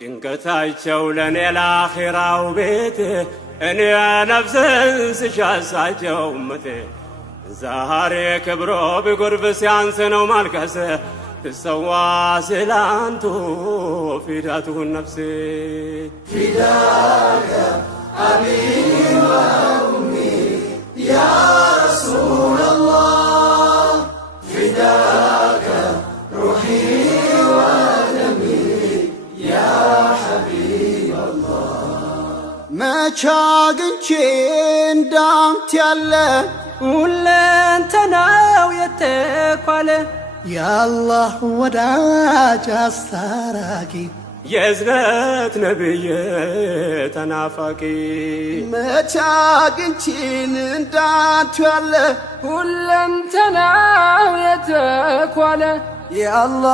ድንገታቸው ለኔ ለአኺራው ቤት እኔ ነፍስን ስሻሳቸው እመቴ ዛሬ ክብሮ ቢጎርፍ ሲያንስ ነው ማልቀስ ትሰዋ ስላንቱ ፊዳቱን ነፍሴ ፊዳከ አቢ ወኡሚ ያ ረሱለላህ ፊዳከ ሩሒ ወደሚ ያ ሐቢበላህ መች አግኝቼ እንዳንተ ያለ ሁለንተናው የተኳለ የአላህ ወዳጅ አስታራቂ የእዝነት ነብይ ተናፋቂ መች አግኝቼን እንዳንተ ያለ ሁለንተናው የተኳለ የአላህ